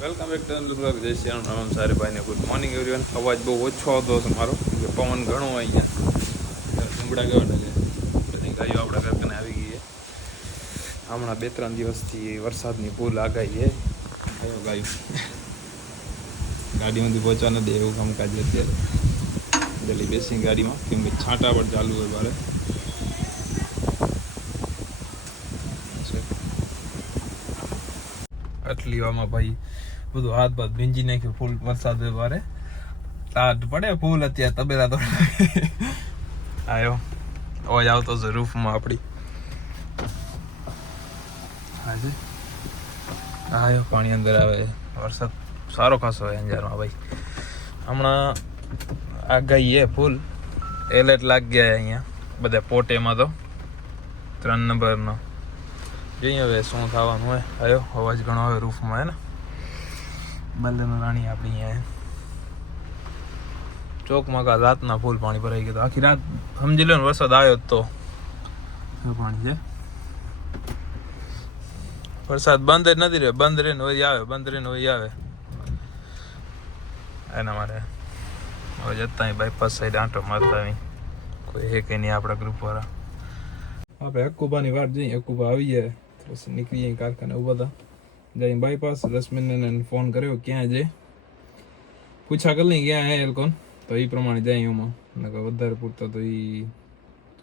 Welcome back to blog. જય શ્રી રામ. રામ સારે ભાઈને ગુડ મોર્નિંગ એવરીવન. અવાજ બહુ ઓછો આવતો હતો મારો, કે પવન ઘણો અહીંયા ડુંગળા ગયો છે. બધી ગાયો આપણા ઘરકને આવી ગઈ છે. હમણાં 2-3 દિવસથી વરસાદની ફૂલ આગાહી છે. આવ્યો ગાયું ગાડીમાંથી પહોંચવા ન દે એવું કામકાજ અત્યારે. જલ્દી બેસી ગાડીમાં, કેમ કે છાંટા પણ ચાલુ હોય બારે. આટલી વામાં ભાઈ બધું હાથ ભાત ભીંજી નાખ્યું. ફૂલ વરસાદ વારે તાટ પડે ફૂલ અત્યારે તબેલા તો આવ્યો અવાજ આવતો છે રૂફમાં આપણી. હાજી આવ્યો પાણી અંદર આવે. વરસાદ સારો ખાસો હોય અંજારમાં ભાઈ. હમણાં આગાહી એ ફૂલ એલર્ટ લાગી ગયા અહીંયા બધા પોટેમાં તો 3 નંબરનો. જોઈએ હવે શું થવાનું હોય. આવ્યો અવાજ ઘણો આવે રૂફમાં હે ને. બલ્લેનો રાણી આપણી અહીંયા ચોકમાં કા રાતના ફૂલ પાણી ભરાઈ ગયું. આખી રાત સમજી લો ને વરસાદ આવ્યો તો પાણી છે. વરસાદ બંધ જ નથી રહ્યો. બંધ રહીને વહી આવે, બંધ રહીને વહી આવે. એના માટે હવે જતા બાયપાસ સાઈડ આંટો મારતા આવી. કોઈ હે કે નહીં આપણા ગ્રુપ વાળા. આપણે અક્કુબાની વાત જઈએ. અક્કુબા આવી જાય પછી નીકળી જાય કારખાને ઉભા હતા જઈને બાયપાસ. 10 મિનિટ ફોન કર્યો ક્યાં જાય પૂછા કરી લઈ ક્યાં હે એ લોકો, તો એ પ્રમાણે જાય એમાં. વધારે પૂરતા તો એ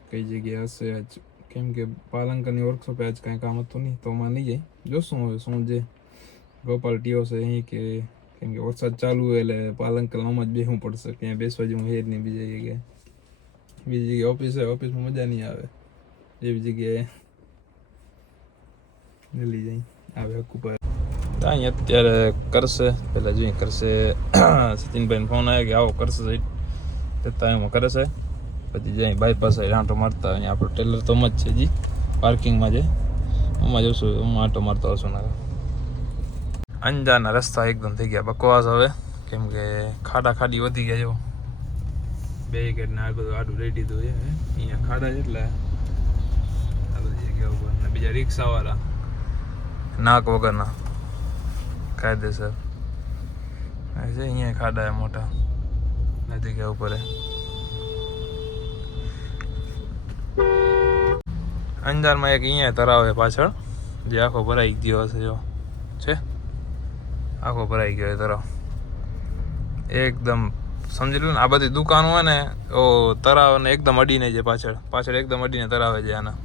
કઈ જગ્યાએ હશે આજ, કેમ કે પાલંકરની વર્કશોપે આજ કાંઈ કામ હતું નહીં તો માં નહીં જાય. જોશું હવે શું જે ગોપાલ ટીઓ છે અહીં કે, કેમ કે વરસાદ ચાલુ હોય એટલે પાલંકલ આમ જ બેસવું પડશે. ક્યાંય બેસવા જેવું હેર નહીં બીજી જગ્યાએ. બીજી જગ્યાએ ઓફિસ હોય, ઓફિસમાં મજા નહીં આવે. એવી જગ્યાએ જલ્દી જાય આવે ઉપર. અહીં અત્યારે કરશે, પેલા જોઈ કરશે. સચિનભાઈને ફોન આવ્યો કે આવો કરશે સાઈડ, જતા એમાં કરે છે. પછી જાય બાયપાસ સાઈડ આંટો મારતા. અહીંયા આપણો ટેલર તો જ છે જી પાર્કિંગમાં છે. એમાં જશું, એમાં આંટો મારતો હશું ના. અંજારના રસ્તા એકદમ થઈ ગયા બકવાસ હવે, કેમ કે ખાડા ખાડી વધી ગયા. જો બે ગેટને આ બધું આડું રહી દીધું છે. અહીંયા ખાડા છે એટલે આ બધી જગ્યા ઉપર. ને બીજા રિક્ષાવાળા નાક વગરના કાયદેસર છે. અહીંયા ખાડા મોટા નથી ગયા ઉપર. અંજારમાં એક અહીંયા તળાવ છે પાછળ, જે આખો ભરાઈ ગયો હશે. જો છે આખો ભરાઈ ગયો તળાવ એકદમ. સમજી લો ને આ બધી દુકાનો હોય ને ઓ તળાવને એકદમ અડીને છે. પાછળ પાછળ એકદમ અડીને તળાવે છે આના.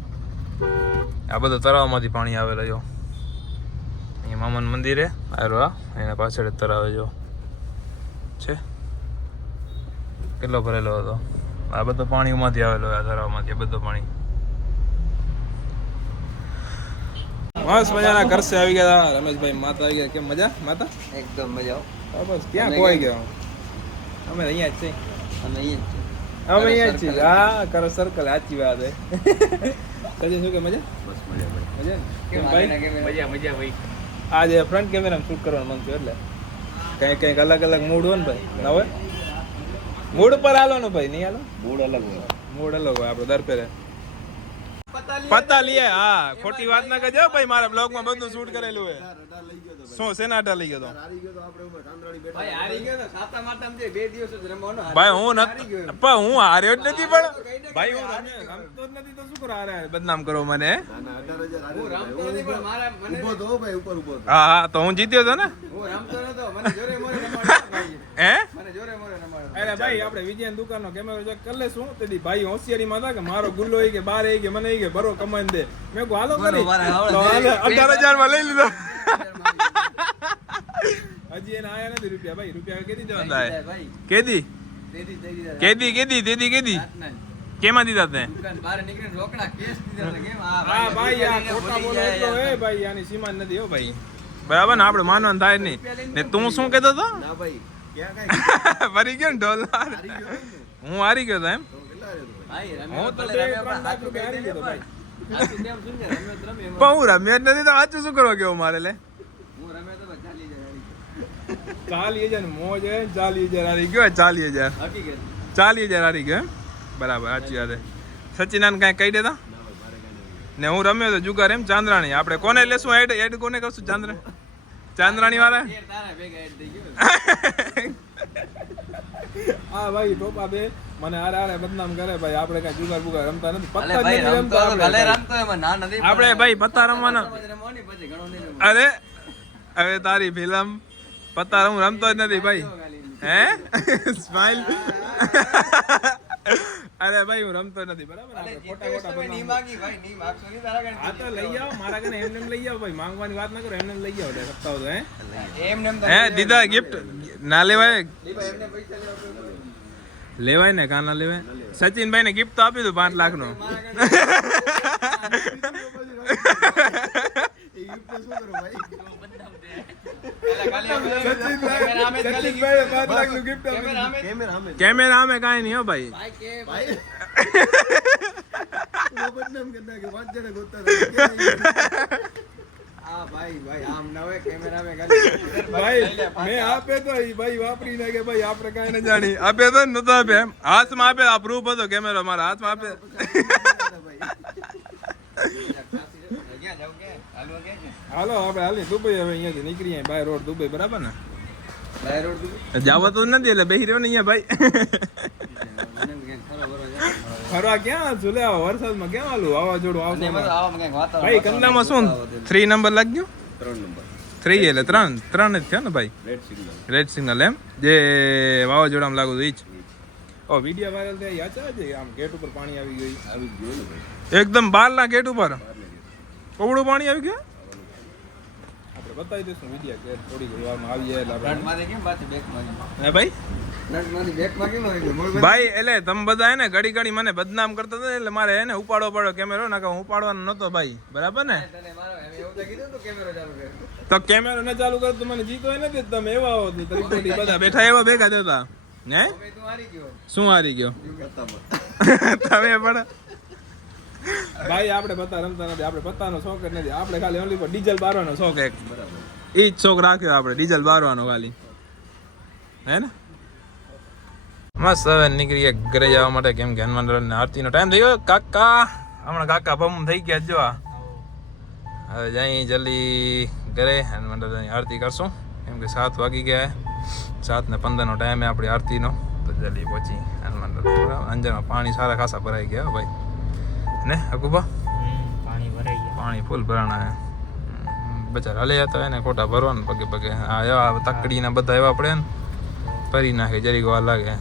આ બધા તળાવમાંથી પાણી આવેલા. જો અહીંયા મામાનું મંદિર હે આવેલો, એના પાછળ જ તળાવે જો છે. કેટલો ભરેલો હતો. આ બધો પાણીમાંથી આવેલો, આ તળાવમાંથી આ બધું પાણી. મસ્ત મજાના કરશે આવી ગયા રમેશભાઈ. માતા આવી ગયા. કેમ મજા માતા? એકદમ મજા. બસ ક્યાં ખોવાઈ ગયો? અમે અહીંયા જ છીએ. અમે અહીંયા જ છીએ. હા કરો સર્કલ. સાચી વાત હે. સજી શું કે મજા? બસ મજા મજા ને? કેમ ભાઈ? મજા ભાઈ. આજે ફ્રન્ટ કેમેરામાં શૂટ કરવાનું મન થયું એટલે કંઈક અલગ અલગ મૂડ હોય ને ભાઈ. ના હોય મૂડ પર હાલો ને ભાઈ. નહીં હાલો મૂડ અલગ હોય. મૂડ અલગ હોય આપણો દર પેરે પત્તા લીએ. હા ખોટી વાત ના કરજો ભાઈ. મારા બ્લોગમાં બધું શૂટ કરેલું હોય. શું શેનાટા લઈ ગયો તો ભાઈ? હું હાર્યો જ નથી. પણ ભાઈ હું રમતો જ નથી તો શું કરો? હારે બદનામ કરો મને. હા હા તો હું જીત્યો હતો ને. હે અરે ભાઈ આપણે વિજયની દુકાનનો કેમેરો ચેક કરી લેશું. તેથી ભાઈ હોશિયારીમાં હતા કે મારો ગુલ્લો કે બાર કે મને કે ભરો કમાઈને દે. મેં કહું હાલો કરી 18,000 માં લઈ લીધો. હજી એને આયા નથી રૂપિયા ભાઈ. રૂપિયા કેદી દેવાના? કેદી કેમાં દીધા તે? હા ભાઈ આ ખોટા બોલો એટલો હે ભાઈ. આની સીમા નથી હો ભાઈ. બરાબર ને? આપણે માનવાનું થાય નહીં ને. તું શું કહેતો હતો? ફરી ગયો ને ઢોલ. હું હારી ગયો હતો એમ. હું તો 2-3 લાખ રૂપિયા હારી ગયો ભાઈ. પણ હું રમ્યો જ નથી તો સાચું શું કરવા કેવો મારે? લે 40,000 મોજ હે. 40,000 હારી ગયો. 40,000 હારી ગયો એમ. બરાબર સાચી વાત. સચિનાને કાંઈ કહી દેતા ને. હું રમ્યો તો જુગાર એમ ચાંદ્રાણી. આપણે કોને લેશું એડ કોને કરશું? ચાંદ્રા ચાંદરાણી વાળા તારા ભેગા એડ થઈ ગયો હા ભાઈ ટોપા બે મને હારે હારે બદનામ કરે ભાઈ આપણે કઈ જુગાર બુગાર રમતા નથી ભલે પત્તા જ ભાઈ નથી રમતો રમતા ભલે આપણે. રમતો એમાં ના નથી આપણે ભાઈ પત્તા રમવાના રમવાની પછી ઘણો નહીં રમવાનું. અરે હવે તારી ફિલ્મ પત્તા હું રમતો જ નથી ભાઈ હે સ્માઈલ અરે ભાઈ હું રમતો નથી બરાબર અલે આપણે જીતે ખોટા ખોટા તમે નહીં બદનામ. માગી ભાઈ નહીં માગશો નહીં તારા હા તો લઈ જાઓ મારા કને એમને એમ લઈ જાઓ ભાઈ માંગવાની વાત ના કરો એમને એમ લઈ જાઓ એટલે સપ્તાહ તો હે એમ નેમ તો હે દીદા ગિફ્ટ ના લેવાય ભાઈ એમને પૈસા લેવા પડે. લેવાય ને કા ના લેવાય સચિનભાઈ ને ગિફ્ટ તો આપી દઉં 5 લાખ નો કેમેરા અમે કાંઈ નહીં હો ભાઈ ભાઈ મેં આપે તો ઈ ભાઈ વાપરી નાખે ભાઈ આપણે કાંઈ ન જાણી આપે તો ને નતો આપે એમ હાથમાં આપે આ પ્રૂફ હતો કેમેરો મારા હાથમાં આપે હાલો આપણે હાલી દુબઈ હવે અહીંયાથી નીકળીએ બાય રોડ દુબઈ બરાબર ને જવા તો નથી એટલે બેહી રહ્યો ને અહીંયા ભાઈ ફરવા ક્યાં છું લે આ વરસાદમાં ક્યાં હાલું વાવાઝોડું આવશે ભાઈ કંદલામાં શું 3 નંબર લાગ્યો 3 એટલે 3 જ થયો ને ભાઈ રેડ સિગ્નલ એમ જે વાવાઝોડામાં લાગુ ઈ જ ઓ વિડિયો વાયરલ થયા યાદ છે આમ ગેટ ઉપર પાણી આવી ગયું એકદમ બહારના ગેટ ઉપર કવડું પાણી આવી ગયું આપણે બતાવી દઈશું વિડિયો કે થોડી વારમાં આવી જાય એટલે આપણે હે ભાઈ ભાઈ એટલે તમે બધા હે ને ઘડી ઘડી મને બદનામ કરતા હતા એટલે મારે એને ઉપાડવો પડ્યો કેમેરો ના હું ઉપાડવાનો નતો ભાઈ બરાબર ને તો કેમેરો ન ચાલુ કરો તો મને જીતો નથી તમે એવા હો ત્રિકોટી બધા બેઠા એવા ભેગા થતા હે શું હારી ગયો તમે પણ ભાઈ આપણે પત્તા રમતા નથી આપણે પત્તાનો શોખ જ નથી આપણે ખાલી ઓનલી પર ડીઝલ બારવાનો શોખ એક ઈ જ શોખ રાખ્યો આપણે ડીઝલ બારવાનો ખાલી હે ને મસ્ત હવે નીકળીએ ઘરે જવા માટે કેમ કે હનુમાન આરતીનો ટાઈમ થઈ ગયો કાકા હમણાં કાકા બમ થઈ ગયા જો હવે જઈ જલ્દી ઘરે હનુમાન આરતી કરશું કેમ કે 7 વાગી ગયા 7:15 ટાઈમ હે આપણી આરતીનો તો જલ્દી પહોંચી હનુમાન અંજરમાં પાણી સારા ખાસા ભરાઈ ગયા ભાઈ ને અકુબા પાણી ફૂલ ભરાણા હે બચારા હલે જતા હોય ને ખોટા ભરવાનું પગે પગે આ એવા તકડીના બધા એવા પડે ને ભરી નાખે જરીક વાર લાગે